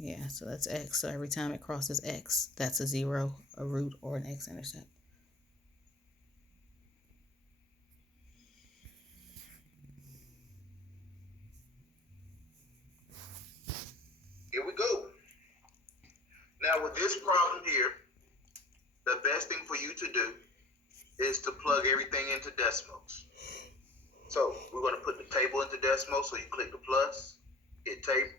Yeah, so that's x. So every time it crosses x, that's a 0, a root, or an x-intercept. Here we go. Now with this problem here, the best thing for you to do is to plug everything into decimals. So we're going to put the table into decimals. So you click the plus, hit table.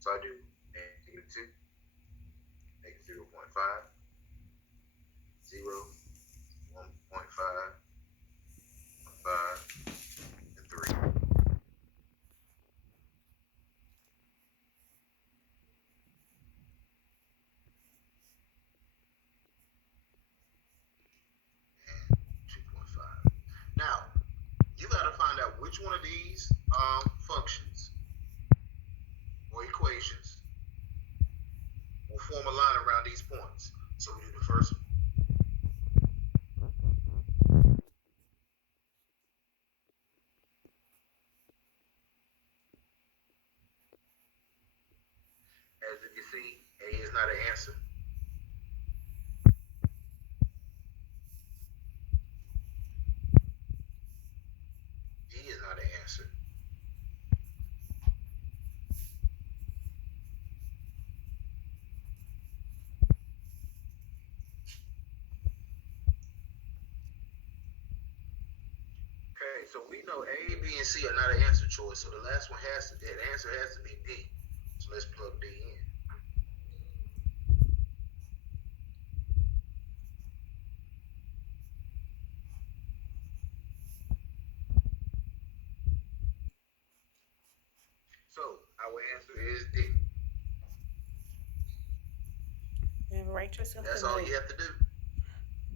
So I do -2, -0.5, 0, 1.5, 5, and 3. And 2.5. Now, you got to find out which one of these functions or equations will form a line around these points. So we do the first one. As you can see, A is not an answer. B is not an answer. Okay, so we know A, B, and C are not an answer choice. So the last one that answer has to be D. So let's plug D in. So our answer is D. And write yourself That's a all note you have to do.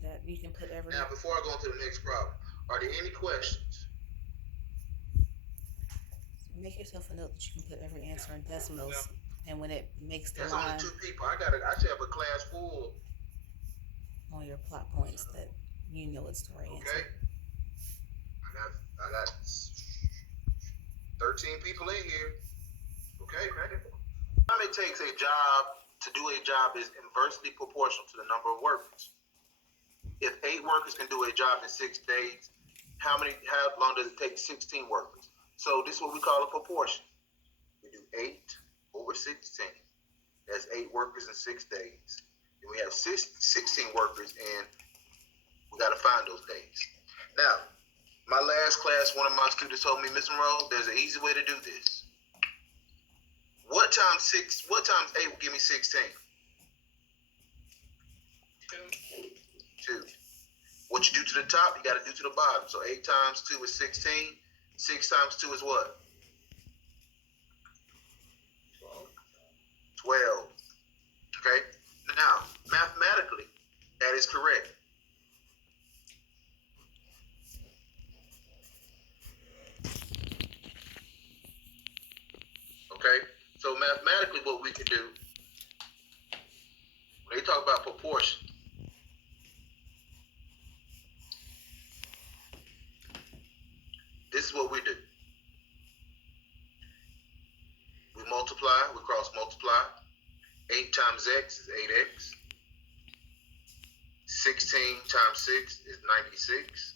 that you can put every. Now, before I go on to the next problem, are there any questions? Make yourself a note that you can put every answer in decimals, and when it makes the That's only line 2 people. I should have a class full. on your plot points, that you know it's the right Okay. answer. I got 13 people in here. Okay. Time it takes a job to do a job is inversely proportional to the number of workers. If 8 workers can do a job in 6 days, how long does it take 16 workers? So this is what we call a proportion. We do 8 over 16. That's 8 workers in 6 days. And we have 16 workers, and we got to find those days. Now, my last class, one of my students told me, Mr. Monroe, there's an easy way to do this. What times 8 will give me 16? 2. What you do to the top, you got to do to the bottom. So 8 times 2 is 16. 6 times 2 is what? 12. Okay? Now, mathematically, that is correct. Okay? So mathematically, what we can do, when they talk about proportion, this is what we do. We multiply, we cross multiply. 8 times x is 8x. 16 times 6 is 96.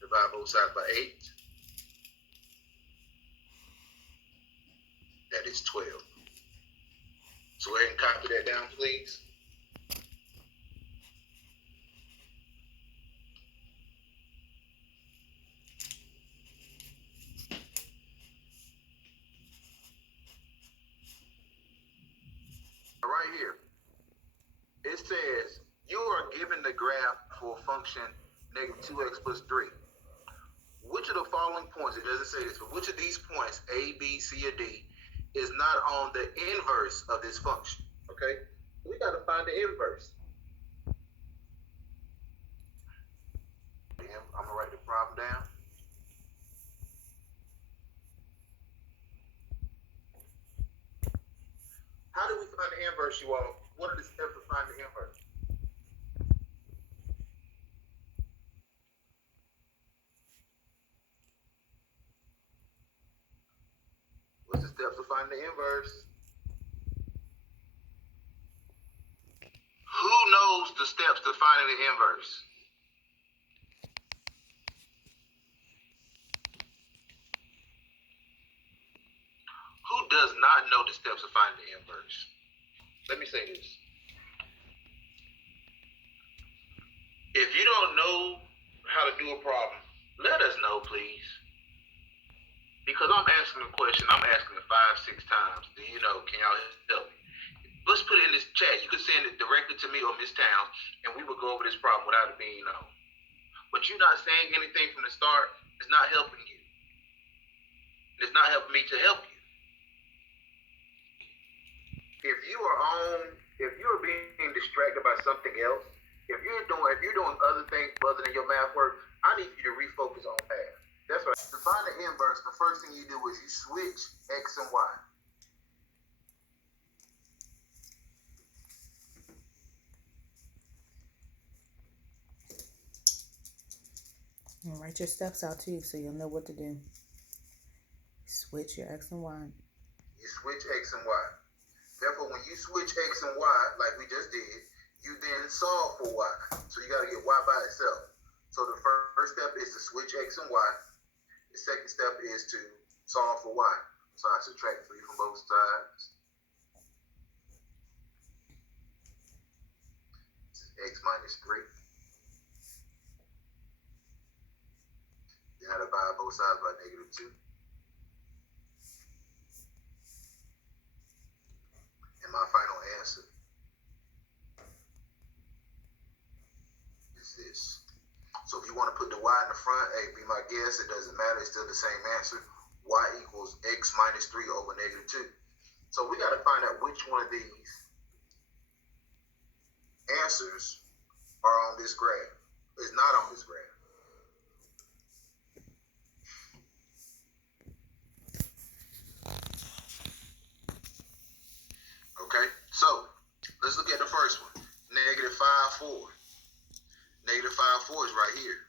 Divide both sides by 8. That is 12. So go ahead and copy that down, please. Right here, it says you are given the graph for function -2x plus 3. Which of the following points, it doesn't say this, but which of these points, A, B, C, or D, is not on the inverse of this function? Okay? We got to find the inverse. I'm going to write the problem down. How do we find the inverse, you all? What are the steps to find the inverse? What's the steps to find the inverse? knows the steps to finding the inverse? Who does not know the steps of finding the inverse? Let me say this. If you don't know how to do a problem, let us know, please. Because I'm asking a question, I'm asking it 5, 6 times. Do you know? Can y'all help me? Let's put it in this chat. You can send it directly to me or Miss Towns, and we will go over this problem without it being known. But you not saying anything from the start is not helping you. It's not helping me to help you. If you're being distracted by something else, if you're doing other things other than your math work, I need you to refocus on math. That's right. To find the inverse, the first thing you do is you switch x and y. And write your steps out too, so you'll know what to do. Switch your x and y. You switch x and y. Therefore, when you switch x and y, like we just did, you then solve for y. So you got to get y by itself. So the first step is to switch x and y. The second step is to solve for y. So I subtract 3 from both sides. This is x minus 3. Then I divide both sides by -2. And my final answer is this. So if you want to put the y in the front, hey, be my guest. It doesn't matter. It's still the same answer. Y equals x minus 3 over -2. So we got to find out which one of these answers are on this graph. It's not on this graph. Okay, so let's look at the first one. -5, 4. -5, 4 is right here.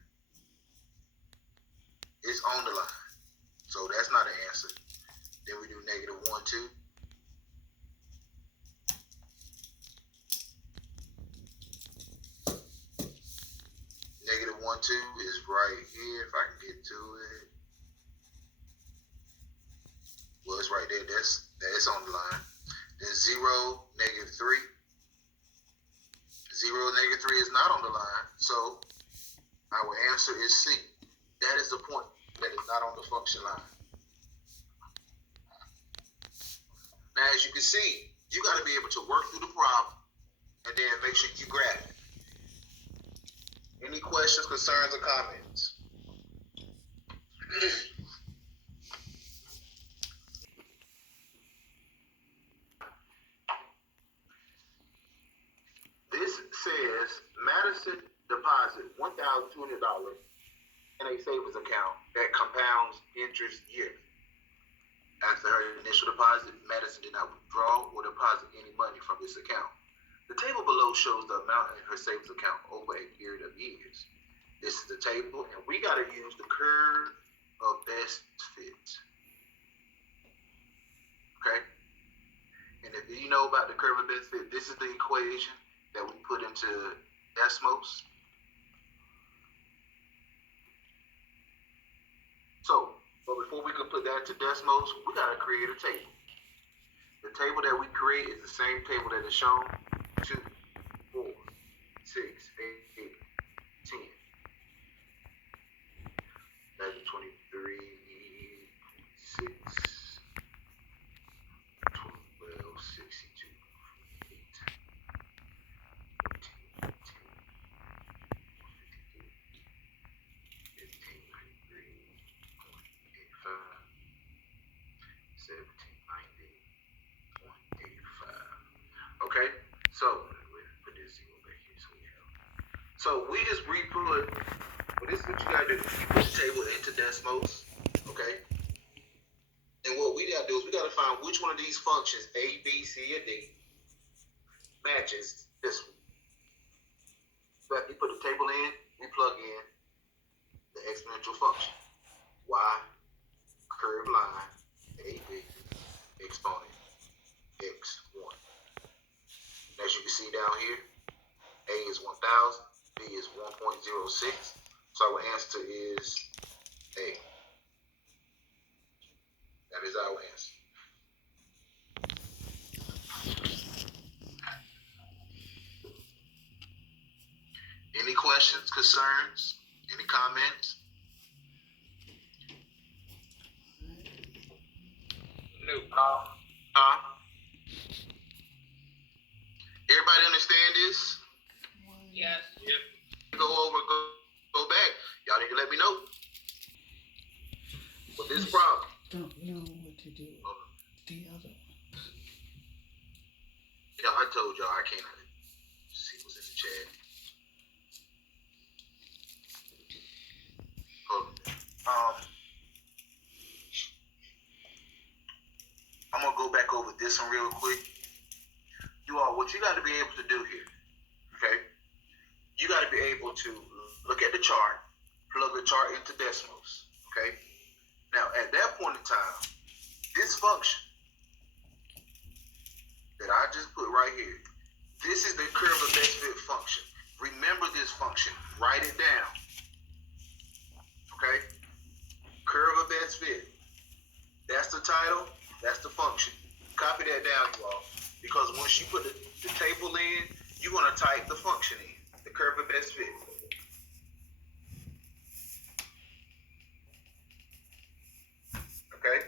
It's on the line. So that's not an answer. Then we do -1, 2. -1, 2 is right here. If I can get to it. Well, it's right there. That's on the line. Then 0, -3. 0, -3 is not on the line. So our answer is C. That is the point that is not on the function line. Now, as you can see, you got to be able to work through the problem and then make sure you grab it. Any questions, concerns, or comments? This says Madison deposit $1,200 in a savings account that compounds interest yearly. After her initial deposit, Madison did not withdraw or deposit any money from this account. The table below shows the amount in her savings account over a period of years. This is the table, and we got to use the curve of best fit. Okay? And if you know about the curve of best fit, this is the equation that we put into Desmos. So, but before we can put that into Desmos, we got to create a table. The table that we create is the same table that is shown. 2, 4, 6, 8, 10. 23, 6, 12, 62, 8, 14, 18, 15, 93, 85, 17, 90, 0.85. Okay, so put this zero back here so we have. So we just re-put. Well, this is what you gotta do. You put the table into Desmos, okay? And what we gotta do is we gotta find which one of these functions, A, B, C, or D, matches this one. So after you put the table in, we plug in the exponential function. Y, curved line, AB, exponent, x1. As you can see down here, 1000. B is 1.06. So our answer is A. That is our answer. Any questions, concerns, any comments? No. Everybody understand this? Yes. Yep. Go back. Y'all need to let me know. With this problem. Don't know what to do. The other. Yeah, I told y'all I can't see what's in the chat. Hold on. I'm gonna go back over this one real quick. You all, what you got to be able to do here, okay? You got to be able to look at the chart, plug the chart into decimals, okay? Now, at that point in time, this function that I just put right here, this is the curve of best fit function. Remember this function. Write it down, okay? Curve of best fit. That's the title. That's the function. Copy that down, you all, because once you put the table in, you're going to type the function in, the curve of best fit. Okay?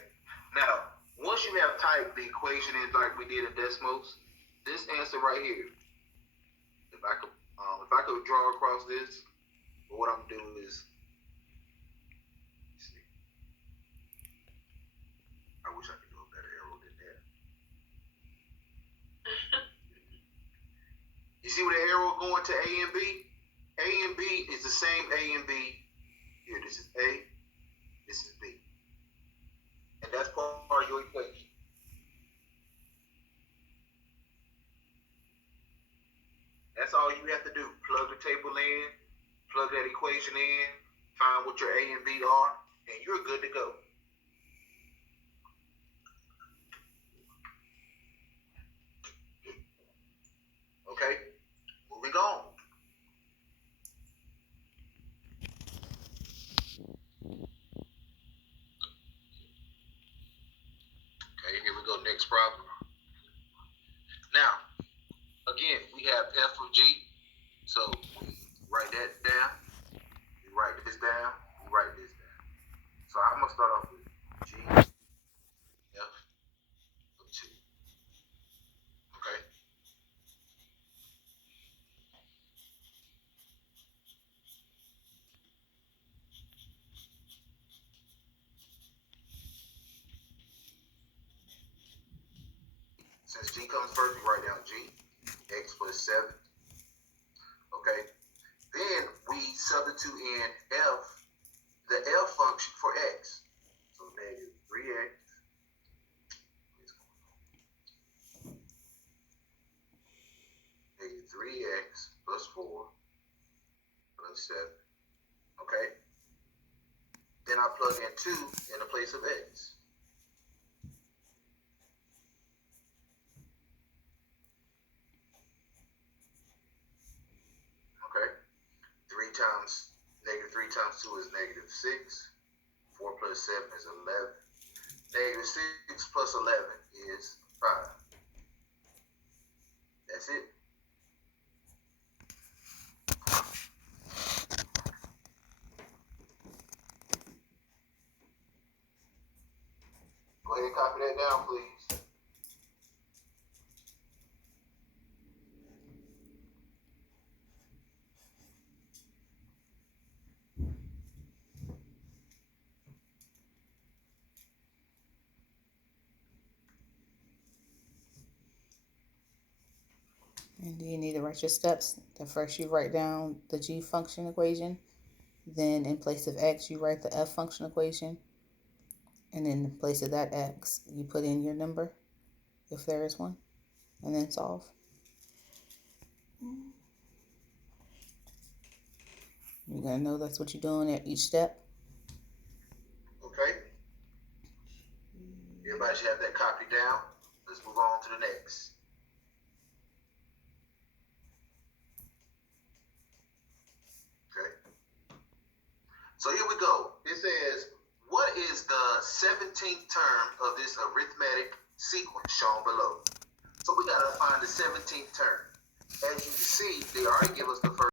Now, once you have typed the equation in like we did in decimals, this answer right here, if I could draw across this, but what I'm going to do is, let's see. I wish I could do a better arrow than that. You see where the arrow going to A and B? A and B is the same A and B. Here, this is A, this is B. And that's part of your equation. That's all you have to do. Plug the table in, plug that equation in, find what your A and B are, and you're good to go. Okay, moving on. Okay, here we go, next problem. Now, again, we have f of g, so we write that down, we write this down, we write this down. So I'm going to start off with g, f of 2. Okay. Since g comes first, we write down g, x plus 7. Okay. Then we substitute in f, the f function for x. So negative 3x. Negative 3x plus 4 plus 7. Okay. Then I plug in 2 in the place of x. Okay. 3 times 2 is negative 6. 4 plus 7 is 11. Negative 6 plus 11 is 5. That's it. Go ahead and copy that down, please. And do you need to write your steps? The first you write down the g function equation. Then in place of x, you write the f function equation. And in place of that x, you put in your number, if there is one, and then solve. You're going to know that's what you're doing at each step. Okay. Everybody should have that copy down. Let's move on to the next. 17th term of this arithmetic sequence shown below. So we got to find the 17th term. As you can see, they already give us the first